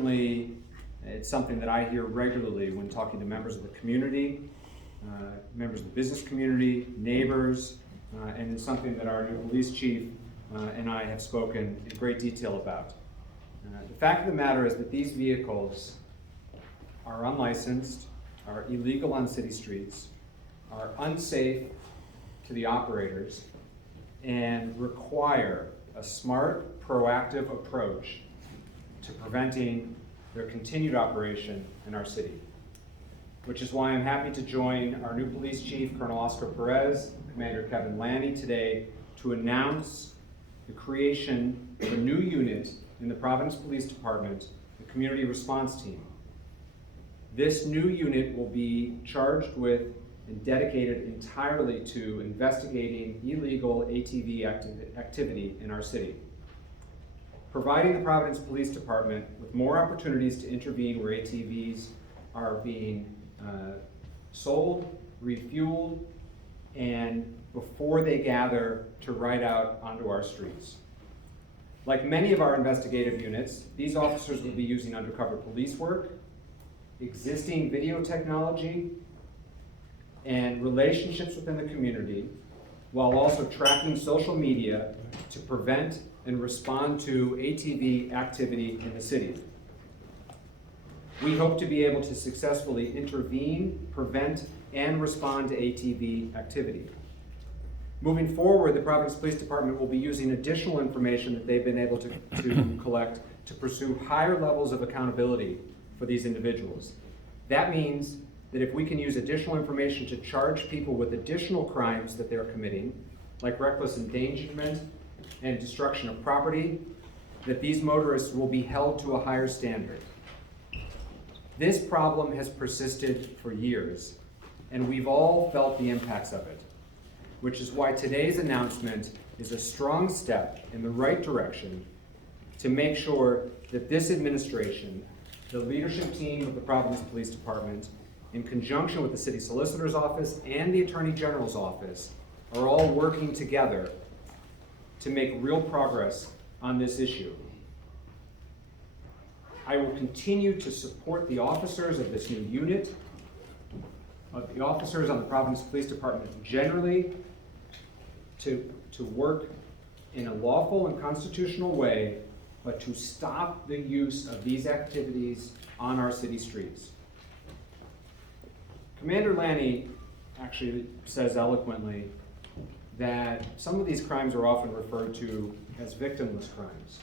certainly it's something that I hear regularly when talking to members of the community, members of the business community, neighbors, and it's something that our new police chief and I have spoken in great detail about. The fact of the matter is that these vehicles are unlicensed, are illegal on city streets, are unsafe to the operators, and require a smart, proactive approach to preventing their continued operation in our city. Which is why I'm happy to join our new police chief, Colonel Oscar Perez, Commander Kevin Lanny today to announce the creation of a new unit in the Providence Police Department, the Community Response Team. This new unit will be charged with and dedicated entirely to investigating illegal ATV activity in our city, providing the Providence Police Department with more opportunities to intervene where ATVs are being sold, refueled, and before they gather to ride out onto our streets. Like many of our investigative units, these officers will be using undercover police work, existing video technology, and relationships within the community, while also tracking social media to prevent and respond to ATV activity in the city. We hope to be able to successfully intervene, prevent, and respond to ATV activity. Moving forward, the Providence Police Department will be using additional information that they've been able to collect to pursue higher levels of accountability for these individuals. That means that if we can use additional information to charge people with additional crimes that they're committing, like reckless endangerment and destruction of property, that these motorists will be held to a higher standard. This problem has persisted for years, and we've all felt the impacts of it, which is why today's announcement is a strong step in the right direction to make sure that this administration, the leadership team of the Providence Police Department, in conjunction with the City Solicitor's Office and the Attorney General's Office, are all working together to make real progress on this issue. I will continue to support the officers of this new unit, of the officers on the Providence Police Department generally, to work in a lawful and constitutional way, but to stop the use of these activities on our city streets. Commander Lanny actually says eloquently that some of these crimes are often referred to as victimless crimes.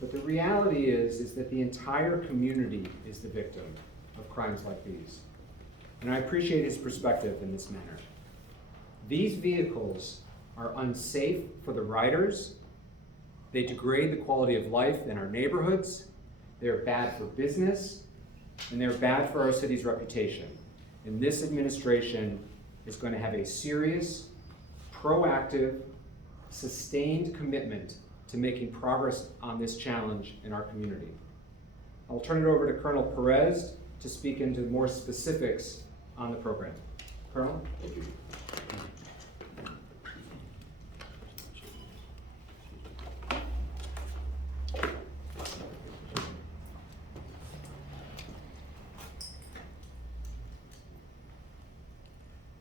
But the reality is that the entire community is the victim of crimes like these. And I appreciate his perspective in this manner. These vehicles are unsafe for the riders. They degrade the quality of life in our neighborhoods. They're bad for business, and they're bad for our city's reputation. And this administration is going to have a serious, proactive, sustained commitment to making progress on this challenge in our community. I'll turn it over to Colonel Perez to speak into more specifics on the program. Colonel? Thank you.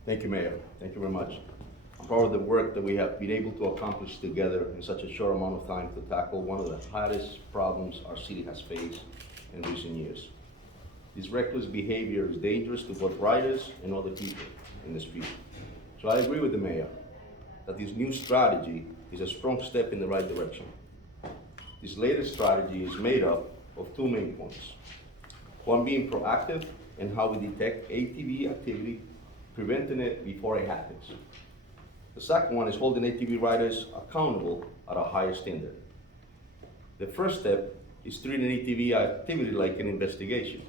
Thank you, Mayor. Thank you very much. I'm proud of the work that we have been able to accomplish together in such a short amount of time to tackle one of the hardest problems our city has faced in recent years. This reckless behavior is dangerous to both riders and other people in the street. So I agree with the Mayor that this new strategy is a strong step in the right direction. This latest strategy is made up of two main points. One being proactive in how we detect ATV activity, preventing it before it happens. The second one is holding ATV riders accountable at a higher standard. The first step is treating ATV activity like an investigation.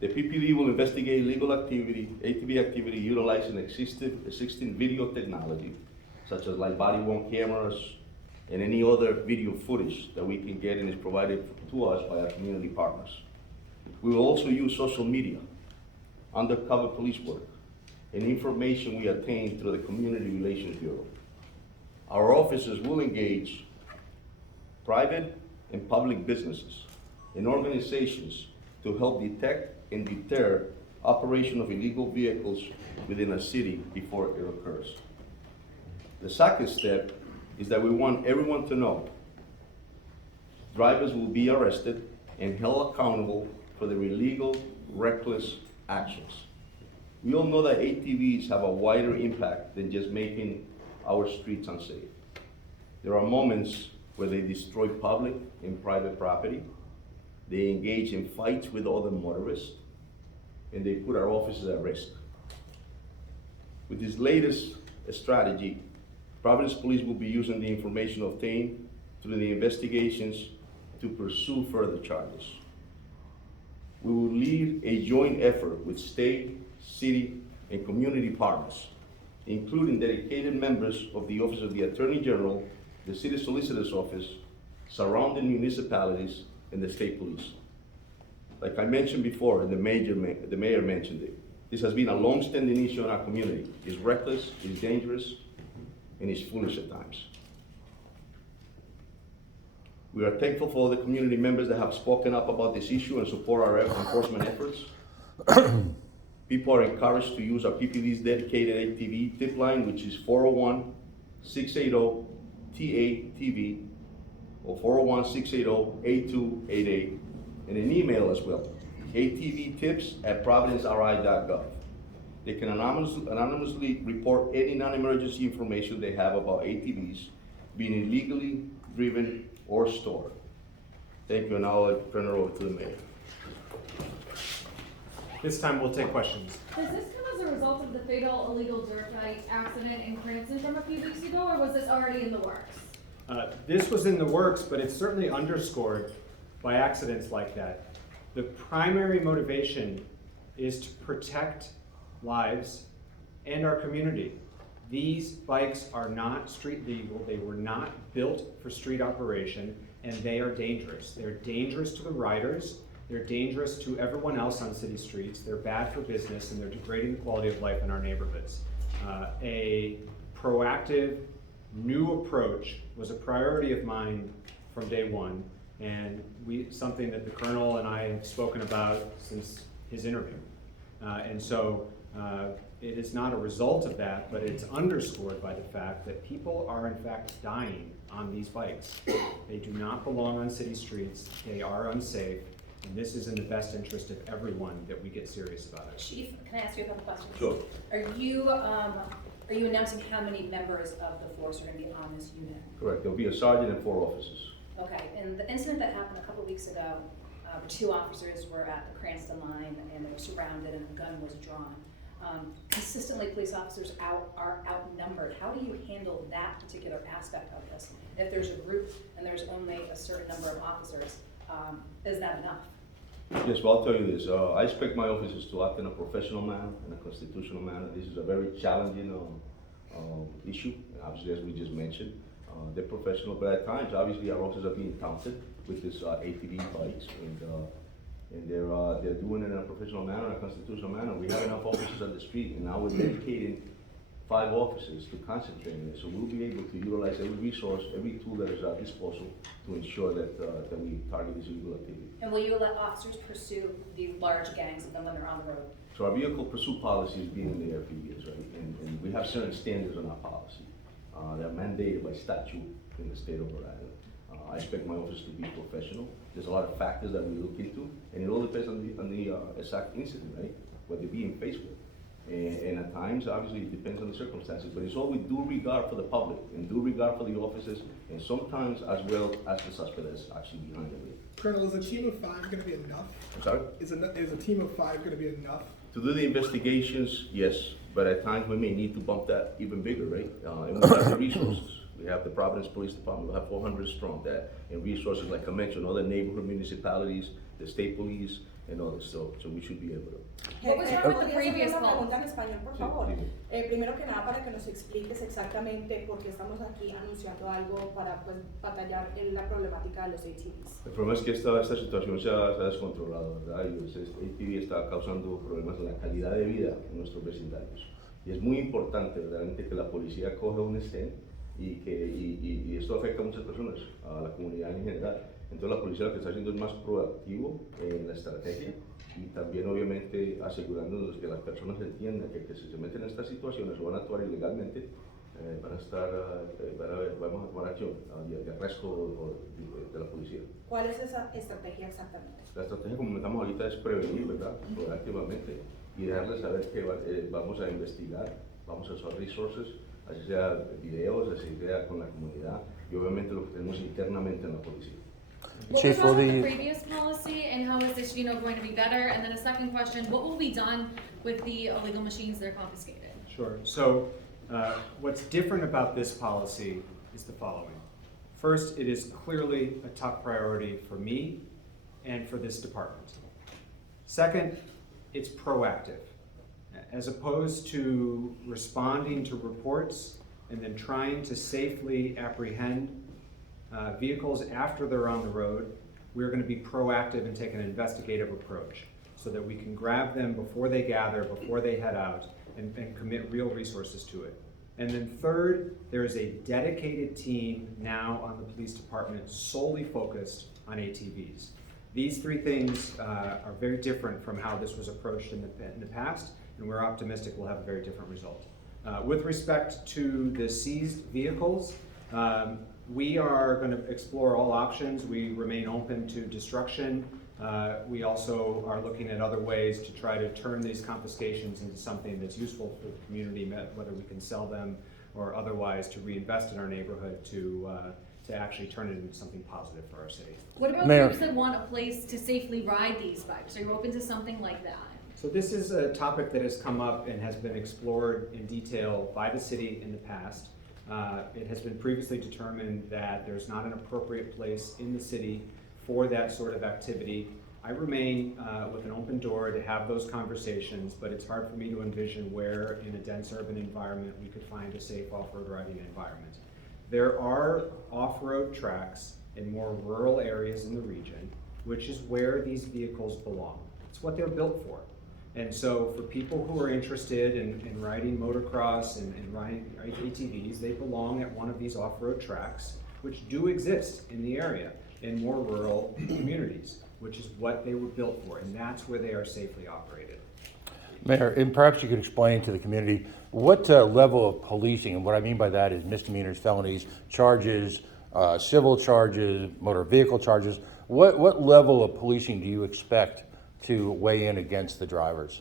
The PPD will investigate illegal activity, ATV activity utilizing existing video technology, such as like body-worn cameras and any other video footage that we can get and is provided to us by our community partners. We will also use social media, undercover police work, and information we obtain through the Community Relations Bureau. Our officers will engage private and public businesses and organizations to help detect and deter operation of illegal vehicles within a city before it occurs. The second step is that we want everyone to know drivers will be arrested and held accountable for their illegal, reckless actions. We all know that ATVs have a wider impact than just making our streets unsafe. There are moments where they destroy public and private property, they engage in fights with other motorists, and they put our officers at risk. With this latest strategy, Providence Police will be using the information obtained through the investigations to pursue further charges. We will lead a joint effort with state, city, and community partners, including dedicated members of the Office of the Attorney General, the City Solicitor's Office, surrounding municipalities, and the state police. Like I mentioned before, and the mayor mentioned it, this has been a long-standing issue in our community. It's reckless, it's dangerous, and it's foolish at times. We are thankful for all the community members that have spoken up about this issue and support our enforcement efforts. People are encouraged to use our PPD's dedicated ATV tip line, which is 401-680-TATV or 401-680-8288, and an email as well, atvtips@providenceri.gov. They can anonymously report any non-emergency information they have about ATVs being illegally driven or stored. Thank you, and now I'll turn it over to the mayor. This time we'll take questions. Does this come as a result of the fatal illegal dirt bike accident in Cranston from a few weeks ago, or was this already in the works? This was in the works, but it's certainly underscored by accidents like that. The primary motivation is to protect lives and our community. These bikes are not street legal. They were not built for street operation, and they are dangerous. They're dangerous to the riders. They're dangerous to everyone else on city streets. They're bad for business, and they're degrading the quality of life in our neighborhoods. A proactive, new approach was a priority of mine from day one, and something that the Colonel and I have spoken about since his interview. It is not a result of that, but it's underscored by the fact that people are in fact dying on these bikes. They do not belong on city streets. They are unsafe, and this is in the best interest of everyone that we get serious about it. Chief, can I ask you a couple questions? Sure. Are you announcing how many members of the force are going to be on this unit? Correct. There'll be a sergeant and 4 officers. Okay, and the incident that happened a couple weeks ago, 2 officers were at the Cranston line and they were surrounded and a gun was drawn. Consistently, police officers are outnumbered. How do you handle that particular aspect of this? If there's a group and there's only a certain number of officers, is that enough? Yes, well, I'll tell you this. I expect my officers to act in a professional manner, in a constitutional manner. This is a very challenging issue, obviously, as we just mentioned. They're professional, but at times, obviously, our officers are being taunted with this ATV bikes, and they're doing it in a professional manner, in a constitutional manner. We have enough officers on the street, and now we're dedicating 5 officers to concentrate on it. So we'll be able to utilize every resource, every tool that is at our disposal to ensure that we target this illegal activity. And will you let officers pursue the large gangs of them when they're on the road? So our vehicle pursuit policy has been in there for years, right? And we have certain standards on our policy. They're mandated by statute in the state of Rhode Island. I expect my officers to be professional. There's a lot of factors that we look into, and it all depends on the exact incident, right? What they're being faced with. And at times, obviously, it depends on the circumstances, but it's all with due regard for the public and due regard for the officers, and sometimes as well as the suspect that's actually behind the wheel. Colonel, is a team of 5 going to be enough? I'm sorry? Is a team of 5 going to be enough? To do the investigations, yes, but at times we may need to bump that even bigger, right? And we have the resources. We have the Providence Police Department, we'll have 400 strong, that, and resources like I mentioned, other neighborhood municipalities, the state police, and others, so we should be able to. What was wrong with the previous una call? pregunta en español, por Sí, favor. dime. Primero que nada, para que nos expliques exactamente por qué estamos aquí anunciando algo para pues, batallar en la problemática de los ATVs. El problema es que esta situación se ha descontrolado, ¿verdad? Y el ATV está causando problemas en la calidad de vida en nuestros vecindarios. Y es muy importante, verdaderamente, que la policía coja un stand y esto afecta a muchas personas, a la comunidad en general. Entonces la policía lo que está haciendo es más proactivo en la estrategia y también obviamente asegurándonos que las personas entiendan que si se meten en estas situaciones o van a actuar ilegalmente, van a estar, vamos a tomar acción de arresto de la policía. ¿Cuál es esa estrategia exactamente? La estrategia, como comentamos ahorita, es prevenir, ¿verdad? Proactivamente y dejarles saber que vamos a investigar, vamos a usar resources, así sea videos, así sea con la comunidad y obviamente lo que tenemos internamente en la policía. What Chief, was wrong will with the the- previous policy and how is this, going to be better? And then a second question, what will be done with the illegal machines that are confiscated? Sure. So, what's different about this policy is the following. First, it is clearly a top priority for me and for this department. Second, it's proactive. As opposed to responding to reports and then trying to safely apprehend vehicles after they're on the road, we're going to be proactive and take an investigative approach so that we can grab them before they gather, before they head out, and commit real resources to it. And then third, there is a dedicated team now on the police department solely focused on ATVs. These three things are very different from how this was approached in the past, and we're optimistic we'll have a very different result. With respect to the seized vehicles, we are going to explore all options. We remain open to destruction. We also are looking at other ways to try to turn these confiscations into something that's useful for the community, whether we can sell them or otherwise to reinvest in our neighborhood to actually turn it into something positive for our city. What about Mayor. groups that want a place to safely ride these bikes? Are you open to something like that? So this is a topic that has come up and has been explored in detail by the city in the past. It has been previously determined that there's not an appropriate place in the city for that sort of activity. I remain with an open door to have those conversations, but it's hard for me to envision where in a dense urban environment we could find a safe off-road riding environment. There are off-road tracks in more rural areas in the region, which is where these vehicles belong. It's what they're built for. And so for people who are interested in riding motocross and riding ATVs, they belong at one of these off-road tracks, which do exist in the area in more rural communities, which is what they were built for, and that's where they are safely operated. Mayor, and perhaps you could explain to the community what level of policing, and what I mean by that is misdemeanors, felonies, charges, civil charges, motor vehicle charges. What level of policing do you expect to weigh in against the drivers?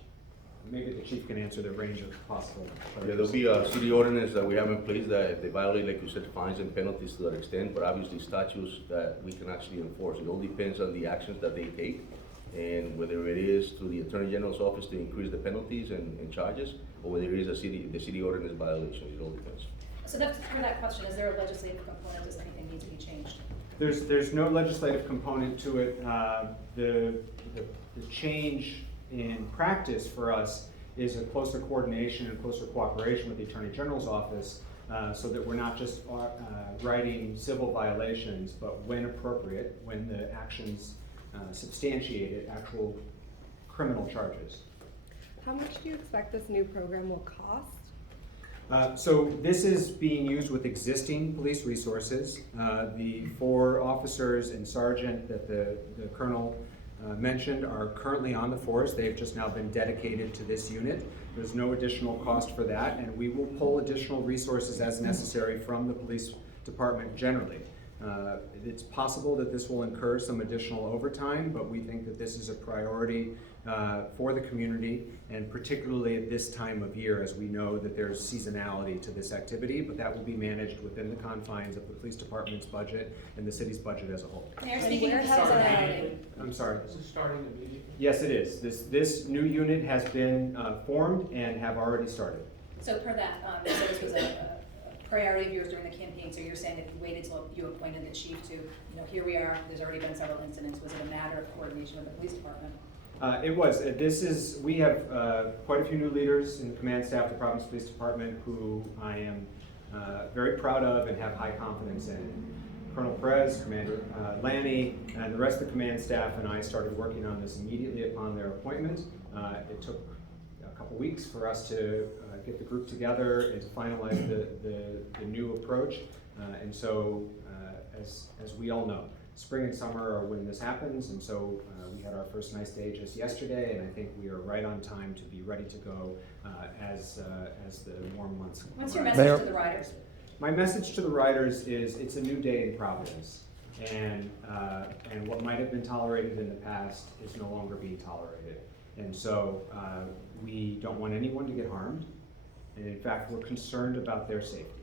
Maybe the chief can answer the range of possible. Yeah, there'll be a city ordinance that we have in place that if they violate, like you said, fines and penalties to that extent, but obviously statutes that we can actually enforce. It all depends on the actions that they take and whether it is through the Attorney General's office to increase the penalties and charges, or whether it is the city ordinance violation. It all depends. So that's, for that question, is there a legislative component? Does anything need to be changed? There's no legislative component to it. The change in practice for us is a closer coordination and closer cooperation with the Attorney General's office so that we're not just writing civil violations, but when appropriate, when the actions substantiate it, actual criminal charges. How much do you expect this new program will cost? So this is being used with existing police resources. The 4 officers and sergeant that the colonel mentioned are currently on the force. They've just now been dedicated to this unit. There's no additional cost for that, and we will pull additional resources as necessary from the police department generally. It's possible that this will incur some additional overtime, but we think that this is a priority for the community, and particularly at this time of year, as we know that there's seasonality to this activity, but that will be managed within the confines of the police department's budget and the city's budget as a whole. Mayor, And speaking where of has it seasonality, been? I'm sorry. This is starting immediately. Yes, it is. This new unit has been formed and have already started. So per that, you said this was a priority of yours during the campaign, so you're saying if you waited till you appointed the chief to, here we are, there's already been several incidents, was it a matter of coordination with the police department? It was. We have quite a few new leaders in the command staff of the Providence Police Department who I am very proud of and have high confidence in. Colonel Perez, Commander Lanny, and the rest of the command staff and I started working on this immediately upon their appointment. It took a couple weeks for us to get the group together and to finalize the new approach. And so, as we all know, spring and summer are when this happens, and so we had our first nice day just yesterday, and I think we are right on time to be ready to go as the warm months. What's your arrive. message to the riders? My message to the riders is it's a new day in Providence, and what might have been tolerated in the past is no longer being tolerated. And so we don't want anyone to get harmed, and in fact, we're concerned about their safety.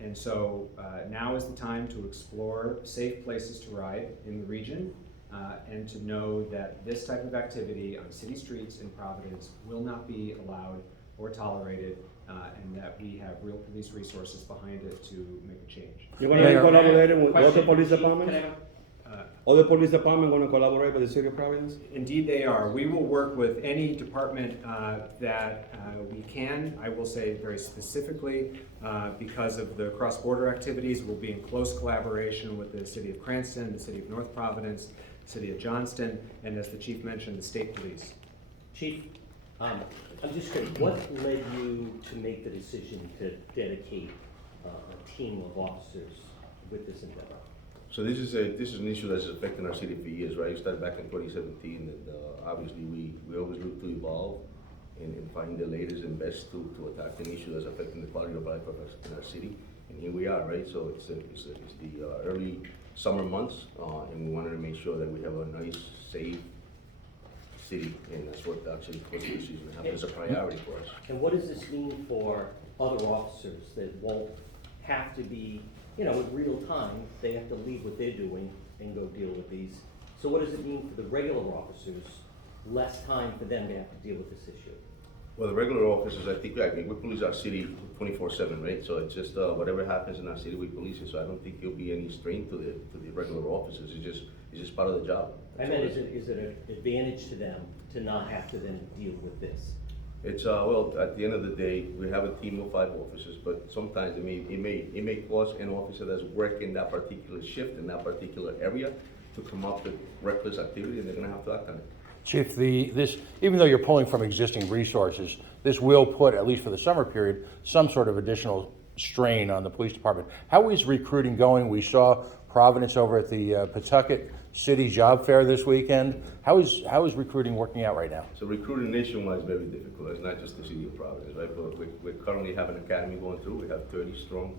And so now is the time to explore safe places to ride in the region, and to know that this type of activity on city streets in Providence will not be allowed or tolerated, and that we have real police resources behind it to make a change. You're going to be Mayor. collaborating with Question other for police Chief. departments? Other police departments going to collaborate with the city of Providence? Indeed they are. We will work with any department that we can. I will say very specifically, because of the cross-border activities, we'll be in close collaboration with the City of Cranston, the City of North Providence, City of Johnston, and as the Chief mentioned, the State Police. Chief, I'm just curious, what led you to make the decision to dedicate a team of officers with this endeavor? So this is an issue that's affecting our city for years, right? It started back in 2017, and obviously we always look to evolve and find the latest and best to attack an issue that's affecting the quality of life of us in our city. And here we are, right? So it's the early summer months, and we wanted to make sure that we have a nice, safe city, and that's what actually was the decision happened as a priority for us. And what does this mean for other officers that won't have to be, in real time, they have to leave what they're doing and go deal with these? So what does it mean for the regular officers, less time for them to have to deal with this issue? Well, the regular officers, I think, we police our city 24/7, right? So it's just whatever happens in our city, we police it. So I don't think there'll be any strain to the regular officers. It's just part of the job. I meant, is it an advantage to them to not have to then deal with this? It's well, at the end of the day, we have a team of 5 officers, but sometimes it may cause an officer that's working that particular shift in that particular area to come up with reckless activity, and they're gonna have to act on it. Chief, even though you're pulling from existing resources, this will put, at least for the summer period, some sort of additional strain on the police department. How is recruiting going? We saw Providence over at the Pawtucket City Job Fair this weekend. How is recruiting working out right now? So recruiting nationwide is very difficult. It's not just the city of Providence, right? But we currently have an academy going through. We have 30 strong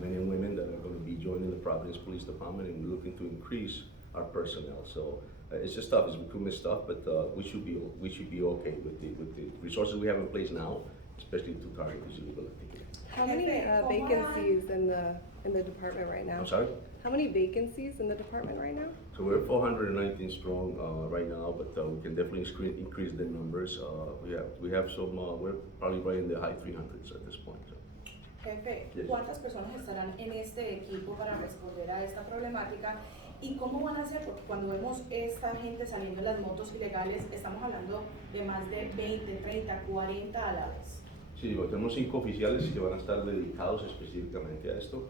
men and women that are going to be joining the Providence Police Department, and we're looking to increase our personnel. So it's just tough. It's recruitment stuff, but we should be okay with the resources we have in place now, especially to target these illegal activities. How many vacancies in the department right now? I'm sorry? How many vacancies in the department right now? So we're 419 strong right now, but we can definitely increase the numbers. We have some. We're probably right in the high 300s at this point. So. Jefe, Yes. ¿cuántas personas estarán en este equipo para responder a esta problemática? ¿Y cómo van a hacer? Porque cuando vemos esta gente saliendo en las motos ilegales, estamos hablando de más de 20, 30, 40 a la vez. Sí, digo, tenemos 5 oficiales que van a estar dedicados específicamente a esto,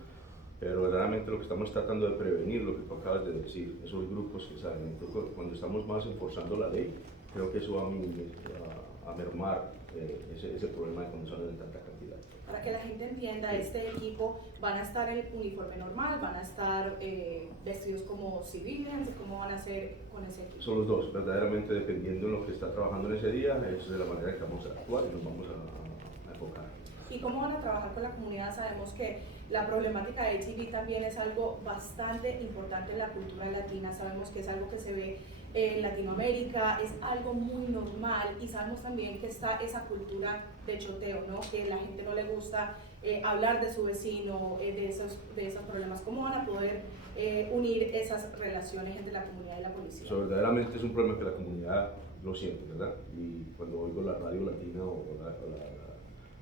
pero verdaderamente lo que estamos tratando de prevenir, lo que tú acabas de decir, esos grupos que salen. Entonces, cuando estamos más enforzando la ley, creo que eso va a mermar ese problema de cuando salen de tanta cantidad. Para que la gente entienda, este equipo van a estar en uniforme normal, van a estar vestidos como civilians, ¿cómo van a hacer con ese equipo? Son los dos, verdaderamente dependiendo de lo que está trabajando en ese día, es de la manera que vamos a actuar y nos vamos a enfocar. ¿Y cómo van a trabajar con la comunidad? Sabemos que la problemática de ATV también es algo bastante importante en la cultura latina, sabemos que es algo que se ve en Latinoamérica, es algo muy normal, y sabemos también que está esa cultura de choteo, ¿no? Que la gente no le gusta hablar de su vecino, de esos problemas. ¿Cómo van a poder unir esas relaciones entre la comunidad y la policía? So, verdaderamente es un problema que la comunidad lo siente, ¿verdad? Y cuando oigo la radio latina o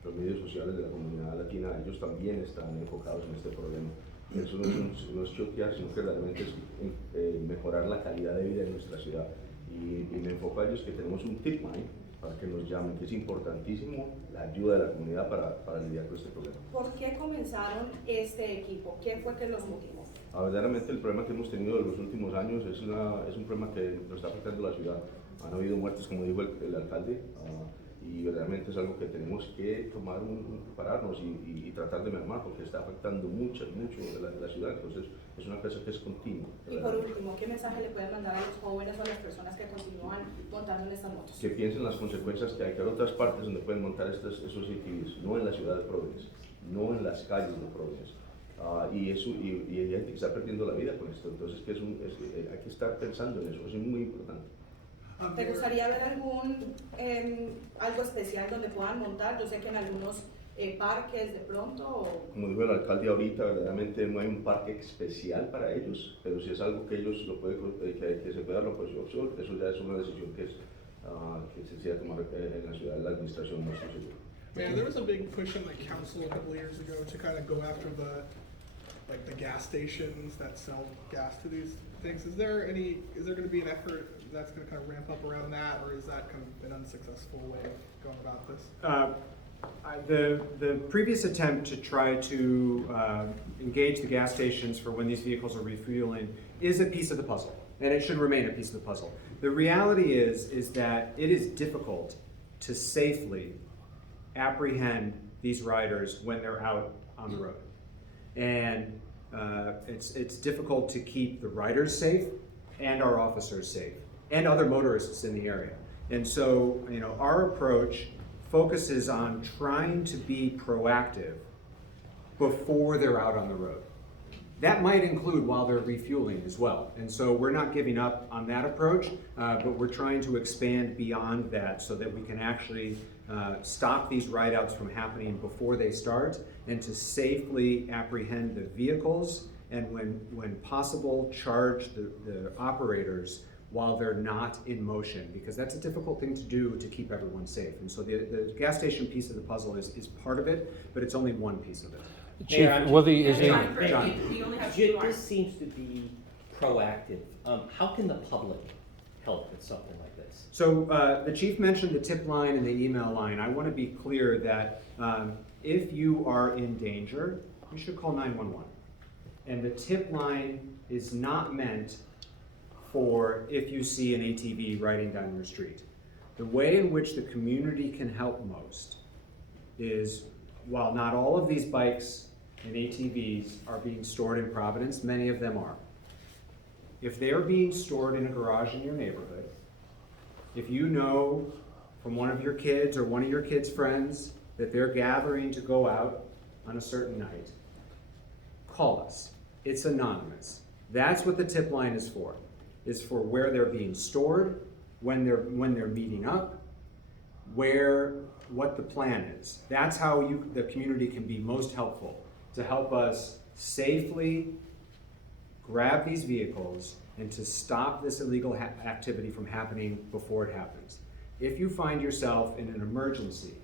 los medios sociales de la comunidad latina, ellos también están enfocados en este problema. Y eso no es chotear, sino que realmente es mejorar la calidad de vida de nuestra ciudad. Y me enfoco a ellos que tenemos un tip line para que nos llamen, que es importantísimo la ayuda de la comunidad para lidiar con este problema. ¿Por qué comenzaron este equipo? ¿Qué fue que los motivó? Verdaderamente el problema que hemos tenido en los últimos años es un problema que nos está afectando a la ciudad. Han habido muertes, como dijo el alcalde, y verdaderamente es algo que tenemos que pararnos y tratar de mermar porque está afectando mucho la ciudad, entonces es una cosa que es continua. Y por último, ¿qué mensaje le pueden mandar a los jóvenes o a las personas que continúan montando en estas motos? Que piensen las consecuencias que hay otras partes donde pueden montar esos ATVs, no en la ciudad de Providence, no en las calles de Providence. Y hay gente que está perdiendo la vida con esto, entonces hay que estar pensando en eso, es muy importante. ¿Te gustaría ver algo especial donde puedan montar? Yo sé que en algunos parques de pronto. Como dijo el alcalde ahorita, verdaderamente no hay un parque especial para ellos, pero si es algo que ellos que se pueda dar, pues eso ya es una decisión que se decide tomar en la ciudad, la administración, no estoy seguro. Man, there was a big push in the council a couple of years ago to kind of go after the gas stations that sell gas to these things. Is there going to be an effort that's going to kind of ramp up around that, or is that kind of an unsuccessful way of going about this? The previous attempt to try to engage the gas stations for when these vehicles are refueling is a piece of the puzzle, and it should remain a piece of the puzzle. The reality is that it is difficult to safely apprehend these riders when they're out on the road. And it's difficult to keep the riders safe and our officers safe and other motorists in the area. And so, our approach focuses on trying to be proactive before they're out on the road. That might include while they're refueling as well. And so we're not giving up on that approach, but we're trying to expand beyond that so that we can actually stop these rideouts from happening before they start and to safely apprehend the vehicles and when possible charge the operators while they're not in motion, because that's a difficult thing to do to keep everyone safe. And so the gas station piece of the puzzle is part of it, but it's only one piece of it. Chief, This seems to be proactive. How can the public help with something like this? So the chief mentioned the tip line and the email line. I want to be clear that if you are in danger, you should call 911. And the tip line is not meant for if you see an ATV riding down your street. The way in which the community can help most is, while not all of these bikes and ATVs are being stored in Providence, many of them are. If they are being stored in a garage in your neighborhood, if you know from one of your kids or one of your kids' friends that they're gathering to go out on a certain night, call us. It's anonymous. That's what the tip line is for where they're being stored, when they're meeting up, what the plan is. That's how the community can be most helpful to help us safely grab these vehicles and to stop this illegal activity from happening before it happens. If you find yourself in an emergency,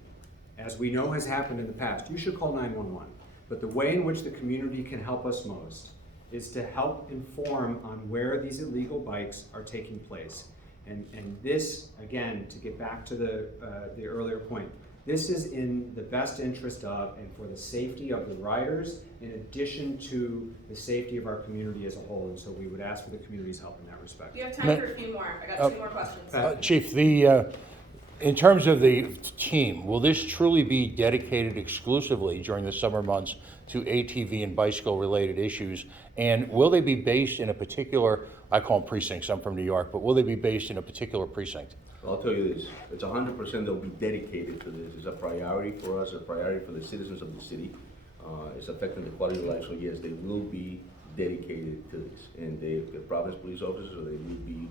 as we know has happened in the past, you should call 911. But the way in which the community can help us most is to help inform on where these illegal bikes are taking place. And this, again, to get back to the earlier point, this is in the best interest of and for the safety of the riders, in addition to the safety of our community as a whole. And so we would ask for the community's help in that respect. You have time for a few more. I got 2 more questions. Chief, in terms of the team, will this truly be dedicated exclusively during the summer months to ATV and bicycle-related issues? And will they be based in a particular, I call them precincts, I'm from New York, but will they be based in a particular precinct? I'll tell you this, it's 100% they'll be dedicated to this. It's a priority for us, a priority for the citizens of the city. It's affecting the quality of life, so yes, they will be dedicated to this. And the Providence police officers, or they will be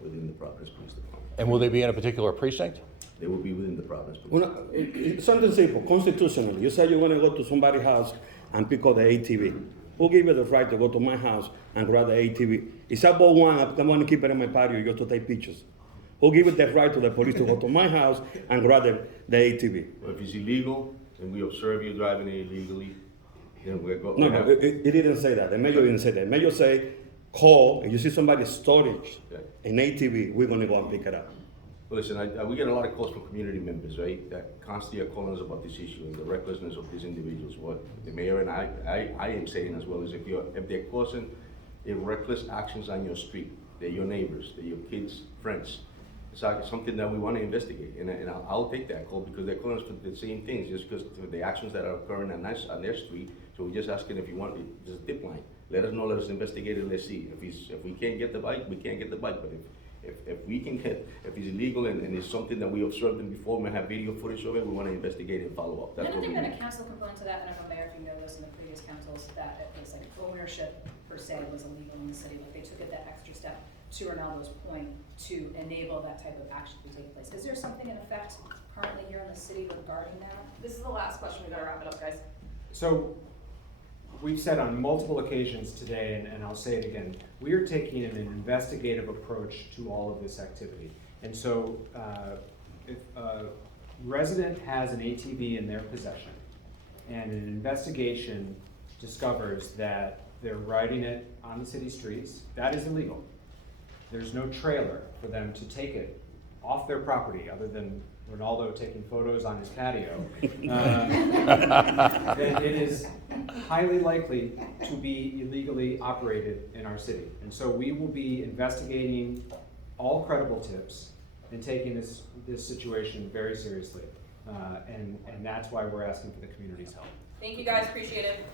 within the Providence Police Department. And will they be in a particular precinct? They will be within the Providence Police Department. Something simple, constitutionally. You say you want to go to somebody's house and pick up the ATV. Who gave you the right to go to my house and grab the ATV? If I bought one, I'm going to keep it in my patio just to take pictures. Who gave it the right to the police to go to my house and grab the ATV? Well, if it's illegal and we observe you driving it illegally, then we're going. No, it didn't say that. The mayor didn't say that. The mayor say, call, and you see somebody storage an ATV, we're going to go and pick it up. Well, listen, we get a lot of calls from community members, right, that constantly are calling us about this issue and the recklessness of these individuals. What the mayor and I am saying as well is if they're causing reckless actions on your street, they're your neighbors, they're your kids' friends, It's something that we want to investigate, and I'll take that call because they're calling us for the same things, just because of the actions that are occurring on their street. So we're just asking if you want, just a tip line. Let us know, let us investigate it, let's see. If we can't get the bike, we can't get the bike, but if we can get, if it's illegal and it's something that we observed them before, we have video footage of it, we want to investigate and follow up. That's Another what we thing that need. a council component to that, and I don't know, Mayor, if you know this in the previous councils, that it was like ownership per se was illegal in the city, like they took it that extra step, to Ronaldo's point, to enable that type of action to take place. Is there something in effect currently here in the city regarding that? This is the last question, we gotta wrap it up, guys. So, we've said on multiple occasions today, and I'll say it again, we are taking an investigative approach to all of this activity. And so, if a resident has an ATV in their possession, and an investigation discovers that they're riding it on the city streets, that is illegal. There's no trailer for them to take it off their property, other than Ronaldo taking photos on his patio. Then it is highly likely to be illegally operated in our city. And so we will be investigating all credible tips and taking this situation very seriously. And that's why we're asking for the community's help. Thank you guys, appreciate it.